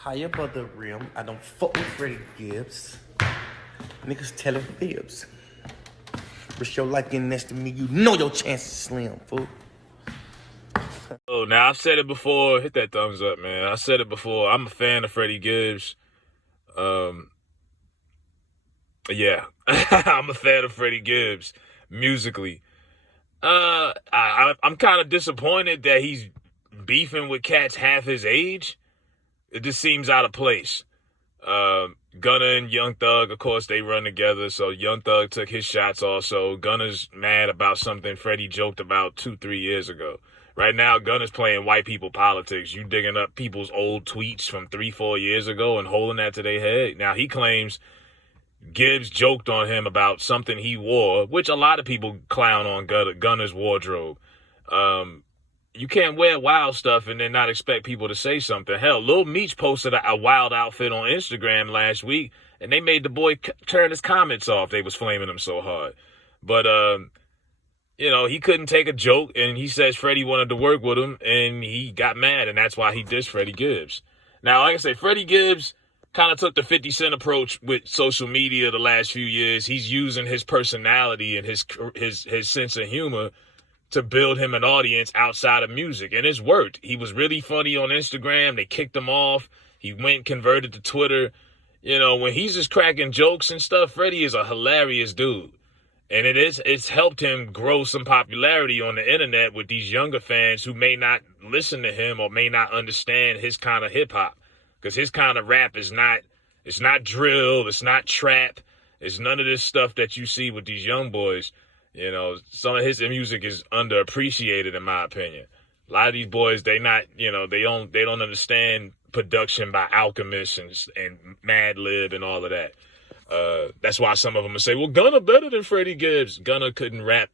High above the rim. I don't fuck with Freddie Gibbs. Niggas telling fibs. Risk your life getting next to me. You know your chances slim, fool. Oh, now I've said it before. Hit that thumbs up, man. I said it before. I'm a fan of Freddie Gibbs. Um, yeah, I'm a fan of Freddie Gibbs musically. I'm kind of disappointed that he's beefing with cats half his age. It just seems out of place. Gunna and Young Thug, of course, they run together. So Young Thug took his shots also. Gunna's mad about something Freddie joked about 2-3 years ago. Right now, Gunna's playing white people politics. You digging up people's old tweets from 3-4 years ago and holding that to their head. Now, he claims Gibbs joked on him about something he wore, which a lot of people clown on Gunna's wardrobe. You can't wear wild stuff and then not expect people to say something. Hell, Lil Meech posted a wild outfit on Instagram last week, and they made the boy turn his comments off. They was flaming him so hard. But, he couldn't take a joke, and he says Freddie wanted to work with him, and he got mad, and that's why he dissed Freddie Gibbs. Now, like I say, Freddie Gibbs kind of took the 50 Cent approach with social media the last few years. He's using his personality and his sense of humor to build him an audience outside of music. And it's worked. He was really funny on Instagram. They kicked him off. He went converted to Twitter. When he's just cracking jokes and stuff, Freddie is a hilarious dude. And it's helped him grow some popularity on the internet with these younger fans who may not listen to him or may not understand his kind of hip hop. Because his kind of rap it's not drill, it's not trap, it's none of this stuff that you see with these young boys. Some of his music is underappreciated in my opinion. A lot of these boys, they don't understand production by Alchemist and Mad Lib and all of that. That's why some of them will say, well, Gunna better than Freddie Gibbs. Gunna couldn't rap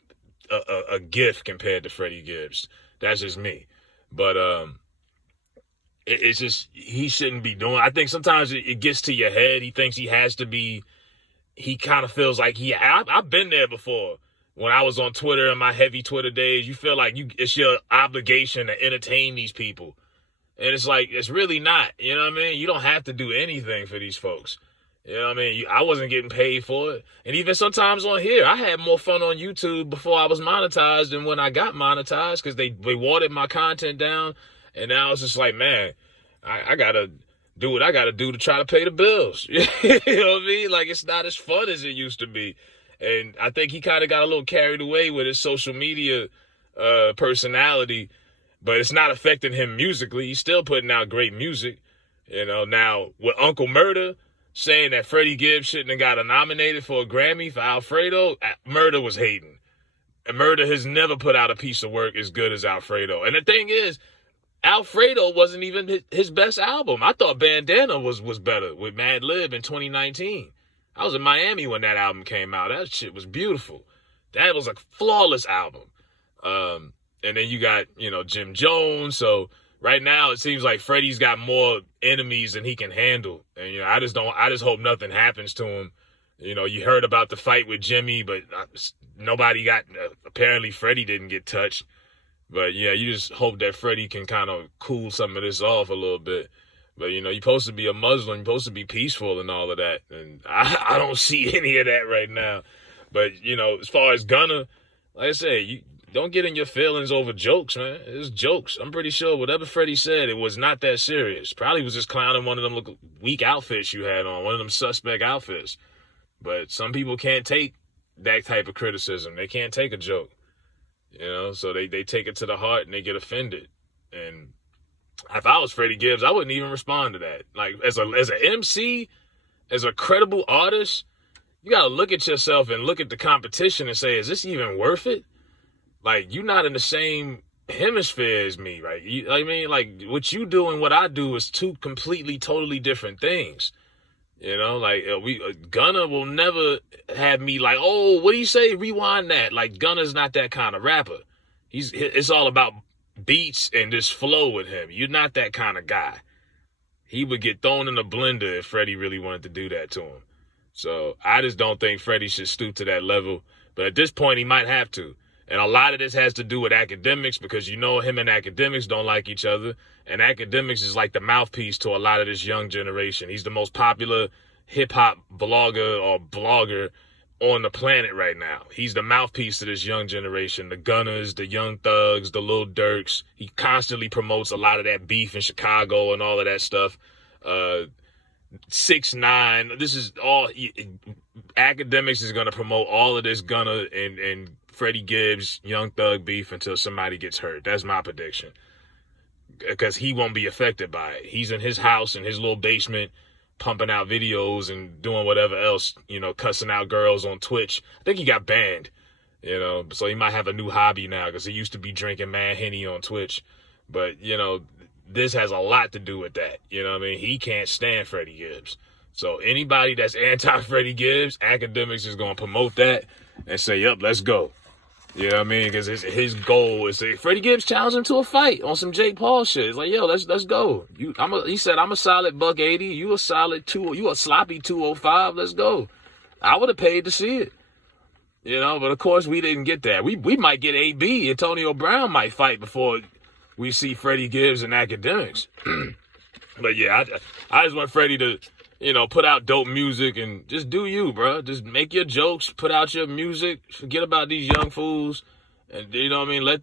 a gift compared to Freddie Gibbs. That's just me. But it's just, he shouldn't be doing. I think sometimes it gets to your head. He thinks he has to be. He kind of feels like I've been there before. When I was on Twitter in my heavy Twitter days, you feel like it's your obligation to entertain these people. And it's like, it's really not. You know what I mean? You don't have to do anything for these folks. You know what I mean? I wasn't getting paid for it. And even sometimes on here, I had more fun on YouTube before I was monetized than when I got monetized because they watered my content down. And now it's just like, man, I got to do what I got to do to try to pay the bills. You know what I mean? Like, it's not as fun as it used to be. And I think he kind of got a little carried away with his social media personality, but it's not affecting him musically. He's still putting out great music. Now with Uncle Murder saying that Freddie Gibbs shouldn't have got nominated for a Grammy for Alfredo, Murder was hating. And Murder has never put out a piece of work as good as Alfredo. And the thing is, Alfredo wasn't even his best album. I thought Bandana was better with Mad Lib in 2019. I was in Miami when that album came out. That shit was beautiful. That was a flawless album. And then you got, Jim Jones. So right now it seems like Freddie's got more enemies than he can handle. And, I just hope nothing happens to him. You heard about the fight with Jimmy, but nobody apparently Freddie didn't get touched. But yeah, you just hope that Freddie can kind of cool some of this off a little bit. But, you're supposed to be a Muslim, you're supposed to be peaceful and all of that. And I don't see any of that right now. But, as far as Gunna, like I said, you don't get in your feelings over jokes, man. It's jokes. I'm pretty sure whatever Freddie said, it was not that serious. Probably was just clowning one of them weak outfits you had on, one of them suspect outfits. But some people can't take that type of criticism. They can't take a joke. So they take it to the heart and they get offended. And if I was Freddie Gibbs, I wouldn't even respond to that. Like, as an MC, as a credible artist, you got to look at yourself and look at the competition and say, is this even worth it? Like, you're not in the same hemisphere as me, right? Like, what you do and what I do is two completely, totally different things. Gunna will never have me like, oh, what do you say? Rewind that. Like, Gunna's not that kind of rapper. It's all about beats and just flow with him. You're not that kind of guy. He would get thrown in the blender if Freddie really wanted to do that to him. So I just don't think Freddie should stoop to that level. But at this point, he might have to. And a lot of this has to do with academics, because you know him and academics don't like each other. And academics is like the mouthpiece to a lot of this young generation. He's the most popular hip-hop vlogger or blogger on the planet right now. He's the mouthpiece to this young generation, the Gunners, the Young Thugs, the Lil Durks. He constantly promotes a lot of that beef in Chicago and all of that stuff. 6ix9ine, this is all, academics is going to promote all of this Gunna and Freddie Gibbs, Young Thug beef until somebody gets hurt. That's my prediction. Because he won't be affected by it. He's in his house, in his little basement, pumping out videos and doing whatever else, you know, cussing out girls on Twitch. I think he got banned, you know, so he might have a new hobby now, because he used to be drinking Mad Henny on Twitch. But, you know, this has a lot to do with that. You know what I mean? He can't stand Freddie Gibbs. So anybody that's anti-Freddie Gibbs, academics is going to promote that and say, yup, let's go. You know what I mean? Because his goal is to, Freddie Gibbs challenged him to a fight on some Jake Paul shit. It's like, yo, let's go. He said, I'm a solid $180. You a solid you a sloppy 205. Let's go. I would have paid to see it. You know, but of course we didn't get that. We might get AB. Antonio Brown might fight before we see Freddie Gibbs and academics. But yeah, I just want Freddie to, you know, put out dope music and just do you, bro. Just make your jokes, put out your music, forget about these young fools, and you know what I mean. Let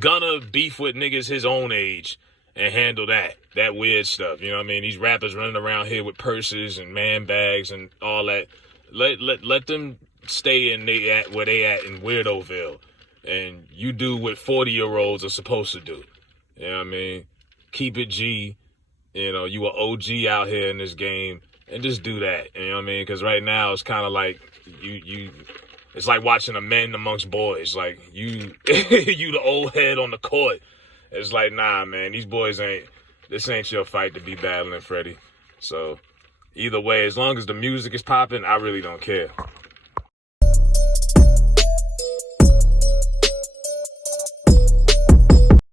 Gunna beef with niggas his own age and handle that weird stuff. You know what I mean. These rappers running around here with purses and man bags and all that. Let them stay where they at in Weirdoville, and you do what 40-year-olds are supposed to do. You know what I mean. Keep it G. You know, you an OG out here in this game, and just do that. You know what I mean? Because right now it's kind of like it's like watching a man amongst boys. Like you the old head on the court. It's like, nah, man, these boys this ain't your fight to be battling Freddie. So either way, as long as the music is popping, I really don't care.